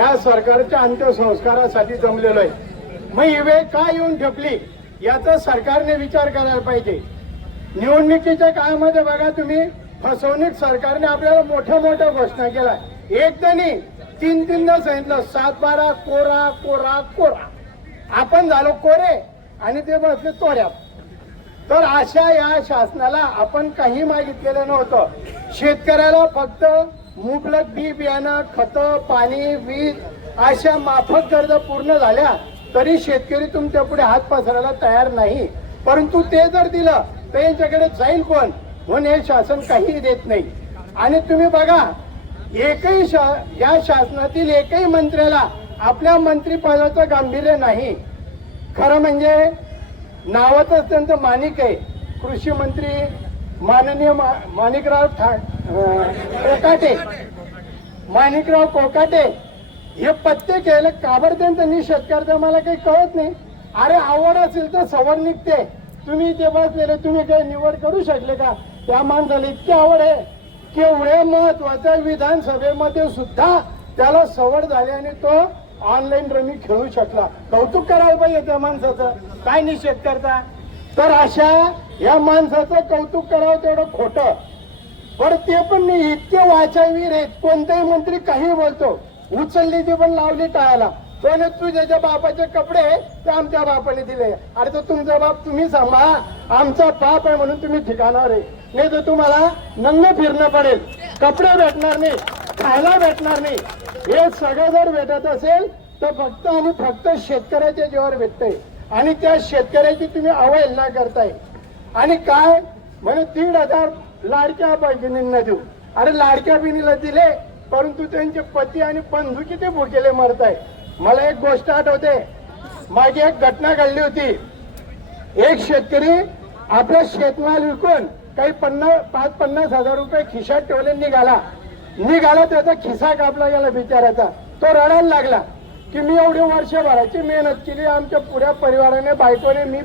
या सरकारच्या अंत्यसंस्कारासाठी जमलेलो आहे. मग ही वेळ का येऊन ठेपली? याचा सरकारने विचार करायला पाहिजे. निवडणुकीच्या काळामध्ये बघा तुम्ही फसवणूक सरकारने आपल्याला मोठ्या मोठ्या घोषणा केल्या. एकदा नाही तीन तीनदा सांगितलं सात बारा कोरा कोरा कोरा. आपण झालो कोरे आणि ते बसले चोऱ्यात तर अशा या शासनाला आपण काही मागितलेलं नव्हतं. शेतकऱ्याला फक्त मुबलक बी बियाणं खतं पाणी वीज अशा माफक गरजा पूर्ण झाल्या तरी शेतकरी तुमच्यापुढे हात पसरायला तयार नाही. परंतु ते जर दिलं तर यांच्याकडे जाईल कोण? म्हणून हे शासन काहीही देत नाही. आणि तुम्ही बघा एकही शा या शासनातील एकही मंत्र्याला आपल्या मंत्रिपदाचं गांभीर्य नाही. खरं म्हणजे नावातच त्यांचं मानिक आहे. कृषी मंत्री माननीय मा, माणिकराव ठाक कोकाटे. माणिकराव कोकाटे. हे पत्ते केले काबर त्यांनी निषेध मला काही कळत नाही. अरे आवड असेल तर सवड निघते. तुम्ही ते बसलेले तुम्ही काही निवड करू शकले का? त्या माणसाला इतकी आवड आहे. केवढे महत्त्वाच्या विधानसभेमध्ये सुद्धा त्याला सवड झाली आणि तो ऑनलाईन रमी खेळू शकला. कौतुक करायला पाहिजे त्या माणसाचं. काय निषेध करता तर अशा या माणसाचं कौतुक करावं तेवढं खोटं. पण ते पण नाही. इतके वाचावीर आहेत. कोणताही मंत्री काही बोलतो. उचलली ती पण लावली टाळायला. पण तू ज्याच्या बापाचे कपडे ते आमच्या बापाने दिले. अरे तर तुमचा बाप तुम्ही सांभाळा. आमचा बाप आहे म्हणून तुम्ही ठिकाणावर आहे. नाही तर तुम्हाला नंग फिरणं पडेल. कपडे भेटणार नाही. खायला भेटणार नाही. हे सगळं जर भेटत असेल तर फक्त आणि फक्त शेतकऱ्याच्या जीवावर भेटतंय. आणि त्या शेतकऱ्याची तुम्ही अवहेलना करताय. आणि काय? म्हणे दीड हजार लाडक्या बहिणींना देऊ. अरे लाडक्या बहिणीला दिले परंतु त्यांचे पती आणि बंधू किती भुकेले मरताय. मला एक गोष्ट आठवते. मागे एक घटना घडली होती. एक शेतकरी आपला शेतमाल विकून काही पन्नास पाच पन्नास हजार रुपये खिशात ठेवले निघाला. निघाला त्याचा खिसा कापला गेला बिचाराचा तो रडायला लागला की मी एवढी वर्षभराची मेहनत केली आमच्या पुऱ्या परिवाराने बायकोने मी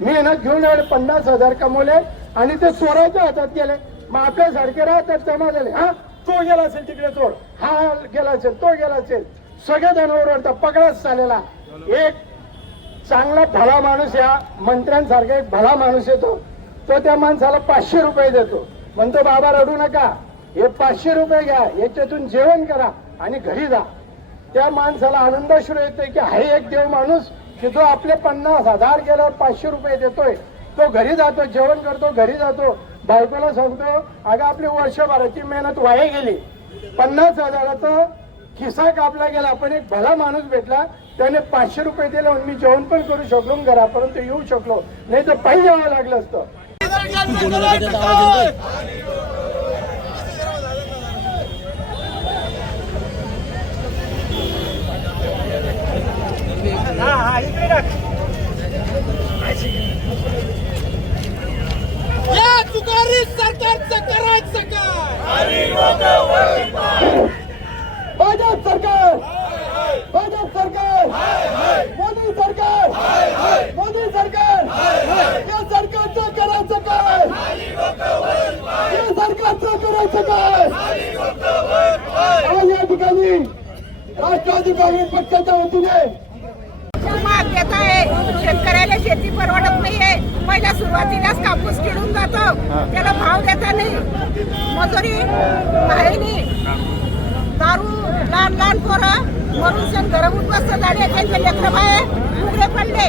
मेहनत घेऊन पन्नास हजार कमवले. आणि ते चोराच्या हातात गेले. मग आपल्यासारखे राहतात जमा झाले. हा? तो गेला असेल तिकडे चोर हा गेला असेल तो गेला असेल. सगळे जण ओरडतात पकडाच चालेला एक चांगला भला माणूस या मंत्र्यांसारखा एक भला माणूस येतो. तो त्या माणसाला पाचशे रुपये देतो. म्हणतो बाबा रडू नका. हे पाचशे रुपये घ्या. याच्यातून जेवण करा आणि घरी जा. त्या माणसाला आनंदाश्रू येतोय की हा एक देव माणूस की जो आपले पन्नास हजार गेल्यावर पाचशे रुपये देतोय. तो घरी जातो जेवण करतो घरी जातो. बायकोला सांगतो अगं आपली वर्षभराची मेहनत वाया गेली. पन्नास हजाराचं खिसा कापला गेला. पण एक भला माणूस भेटला. त्याने पाचशे रुपये दिले मी जेवण पण करू शकलो घरापर्यंत येऊ शकलो. नाही तर पाहिजे यावं लागलं असतं. या करायचं काय आज या ठिकाणी राष्ट्रवादी काँग्रेस पक्षाच्या वतीने माग आहे शेतकऱ्याला शेती परवडत नाहीये पहिल्या सुरुवातीलाच कापूस किडून जातो त्याला भाव देता नाही मजुरी नाही दारू लहान लहान पोरं मरून सण घरं उद्ध्वस्त झाले त्यांचे लेकर बाहेर उघडे पडले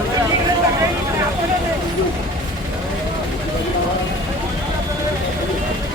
Thank you.